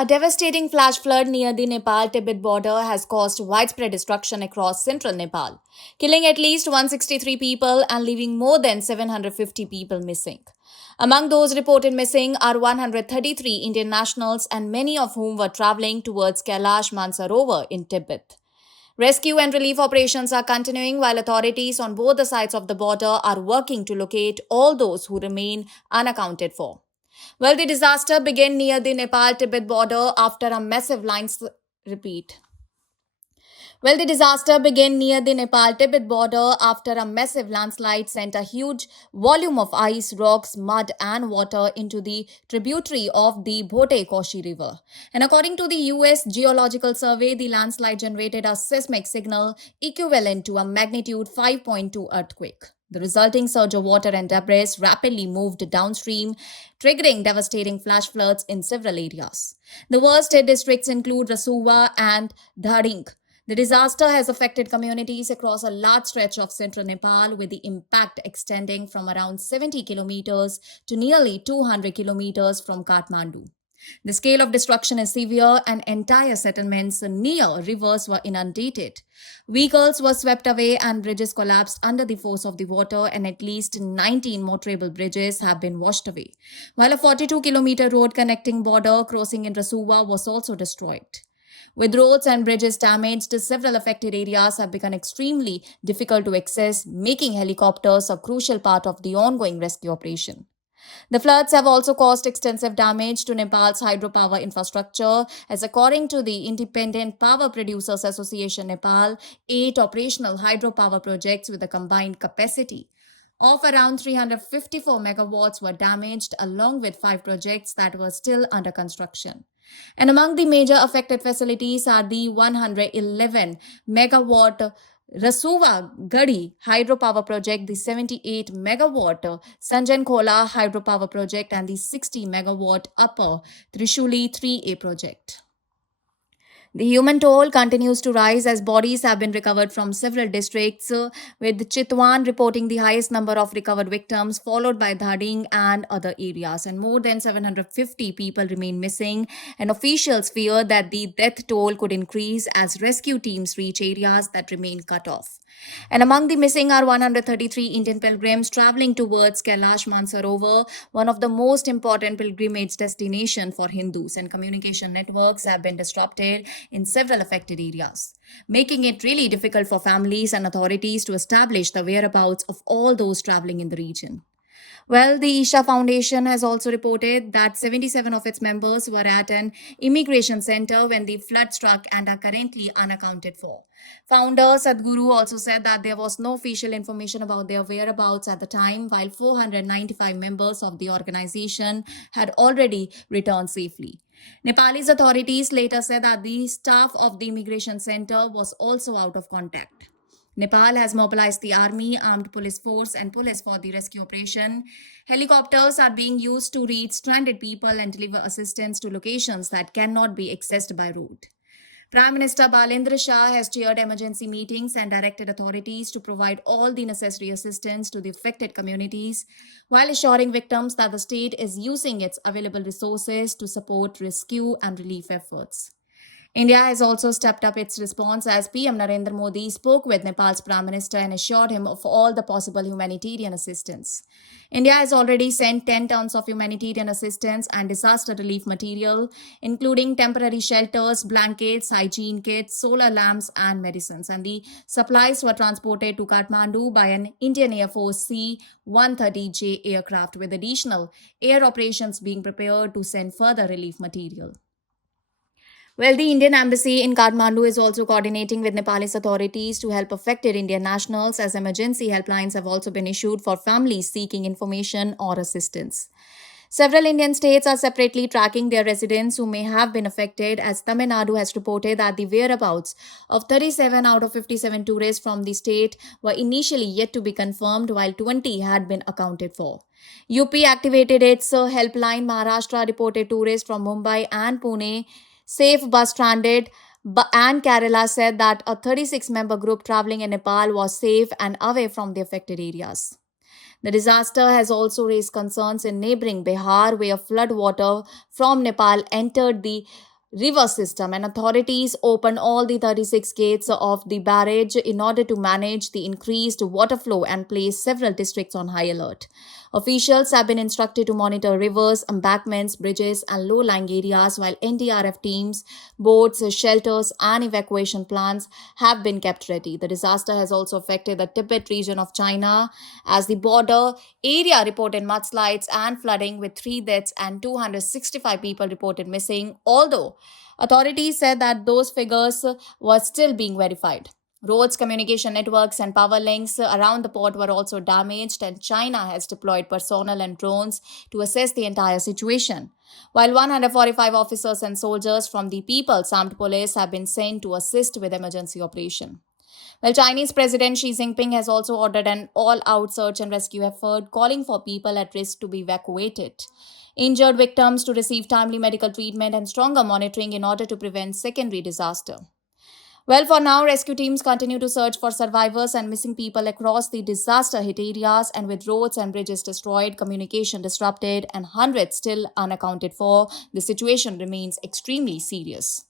A devastating flash flood near the Nepal-Tibet border has caused widespread destruction across central Nepal, killing at least 163 people and leaving more than 750 people missing. Among those reported missing are 133 Indian nationals and many of whom were traveling towards Kailash Mansarovar in Tibet. Rescue and relief operations are continuing while authorities on both the sides of the border are working to locate all those who remain unaccounted for. Well, the disaster began near the Nepal-Tibet border after a massive repeat. The disaster began near the Nepal-Tibet border after a massive landslide sent a huge volume of ice, rocks, mud, and water into the tributary of the Bhote Koshi River. And according to the US Geological Survey, the landslide generated a seismic signal equivalent to a magnitude 5.2 earthquake. The resulting surge of water and debris rapidly moved downstream, triggering devastating flash floods in several areas. The worst hit districts include Rasuwa and Dharing. The disaster has affected communities across a large stretch of central Nepal, with the impact extending from around 70 kilometers to nearly 200 kilometers from Kathmandu. The scale of destruction is severe, and entire settlements near rivers were inundated. Vehicles were swept away, and bridges collapsed under the force of the water, and at least 19 motorable bridges have been washed away, while a 42-kilometer road connecting border crossing in Rasuwa was also destroyed. With roads and bridges damaged, several affected areas have become extremely difficult to access, making helicopters a crucial part of the ongoing rescue operation. The floods have also caused extensive damage to Nepal's hydropower infrastructure, as according to the Independent Power Producers Association Nepal, 8 operational hydropower projects with a combined capacity of around 354 megawatts were damaged, along with 5 projects that were still under construction. And among the major affected facilities are the 111 megawatt Rasuwa Gadi hydropower project, the 78 megawatt Sanjan Khola hydropower project, and the 60 megawatt Upper Trishuli 3A project. The human toll continues to rise as bodies have been recovered from several districts, with Chitwan reporting the highest number of recovered victims, followed by Dhading and other areas. And more than 750 people remain missing, and officials fear that the death toll could increase as rescue teams reach areas that remain cut off. And among the missing are 133 Indian pilgrims traveling towards Kailash Mansarovar, one of the most important pilgrimage destinations for Hindus, and communication networks have been disrupted in several affected areas, making it really difficult for families and authorities to establish the whereabouts of all those traveling in the region. Well, the Isha Foundation has also reported that 77 of its members were at an immigration center when the flood struck and are currently unaccounted for. Founder Sadhguru also said that there was no official information about their whereabouts at the time, while 495 members of the organization had already returned safely. Nepalese authorities later said that the staff of the immigration center was also out of contact. Nepal has mobilized the army, armed police force, and police for the rescue operation. Helicopters are being used to reach stranded people and deliver assistance to locations that cannot be accessed by road. Prime Minister Balendra Shah has chaired emergency meetings and directed authorities to provide all the necessary assistance to the affected communities, while assuring victims that the state is using its available resources to support rescue and relief efforts. India has also stepped up its response as PM Narendra Modi spoke with Nepal's Prime Minister and assured him of all the possible humanitarian assistance. India has already sent 10 tons of humanitarian assistance and disaster relief material, including temporary shelters, blankets, hygiene kits, solar lamps, and medicines. And the supplies were transported to Kathmandu by an Indian Air Force C-130J aircraft, with additional air operations being prepared to send further relief material. Well, the Indian Embassy in Kathmandu is also coordinating with Nepalese authorities to help affected Indian nationals, as emergency helplines have also been issued for families seeking information or assistance. Several Indian states are separately tracking their residents who may have been affected, as Tamil Nadu has reported that the whereabouts of 37 out of 57 tourists from the state were initially yet to be confirmed, while 20 had been accounted for. UP activated its helpline. Maharashtra reported tourists from Mumbai and Pune safe but stranded, and Kerala said that a 36-member group traveling in Nepal was safe and away from the affected areas. The disaster has also raised concerns in neighboring Bihar, where flood water from Nepal entered the river system, and authorities opened all the 36 gates of the barrage in order to manage the increased water flow and place several districts on high alert. Officials have been instructed to monitor rivers, embankments, bridges, and low lying areas, while NDRF teams, boats, shelters, and evacuation plans have been kept ready. The disaster has also affected the Tibet region of China, as the border area reported mudslides and flooding, with 3 deaths and 265 people reported missing, although authorities said that those figures were still being verified. Roads, communication networks, and power links around the port were also damaged, and China has deployed personnel and drones to assess the entire situation. While 145 officers and soldiers from the People's Armed Police have been sent to assist with emergency operation. Well, Chinese President Xi Jinping has also ordered an all out search and rescue effort, calling for people at risk to be evacuated, injured victims to receive timely medical treatment, and stronger monitoring in order to prevent secondary disaster. Well, for now, rescue teams continue to search for survivors and missing people across the disaster hit areas, and with roads and bridges destroyed, communication disrupted, and hundreds still unaccounted for, the situation remains extremely serious.